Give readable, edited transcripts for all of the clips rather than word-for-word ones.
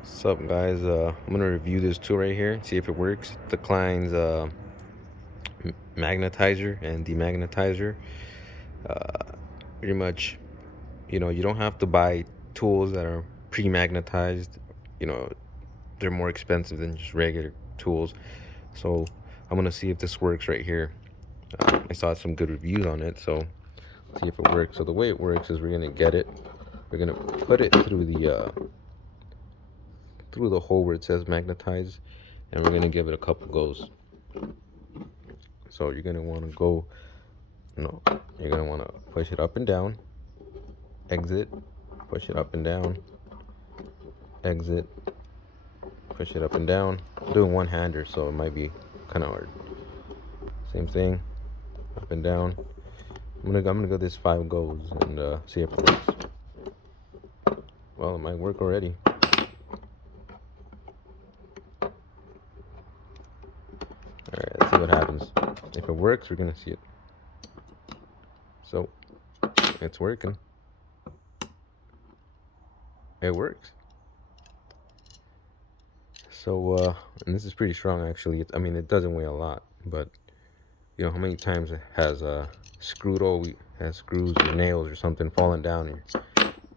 What's up, guys? I'm gonna review this tool right here, see if it works. The Klien's magnetizer and demagnetizer. Uh, Pretty much, you don't have to buy tools that are pre-magnetized. You know, they're more expensive than just regular tools. So I'm gonna see if this works right here. I saw some good reviews on it, so see if it works. So the way it works is we're gonna get it. We're gonna put it through the hole where it says magnetize, and we're gonna give it a couple goes. So you're gonna want to go, no, you're gonna want to push it up and down, exit, push it up and down, exit, push it up and down. I'm doing one-hander, so it might be kind of hard. Same thing, up and down. I'm gonna go this 5 goes and see if it works. Well, it might work already. Alright, let's see what happens. If it works, we're gonna see it. So, it's working. It works. So, and this is pretty strong actually. I mean, it doesn't weigh a lot, but you know how many times it has has screws or nails or something falling down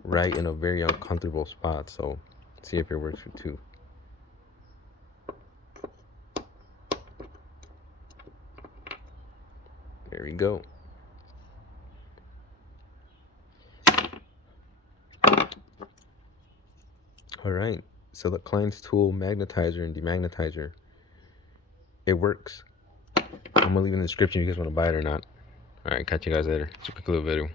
right in a very uncomfortable spot. So, let's see if it works for 2. There we go. All right, so the Klien's tool magnetizer and demagnetizer, it works. I'm gonna leave it in the description if you guys want to buy it or not. All right, catch you guys later. It's a quick little video.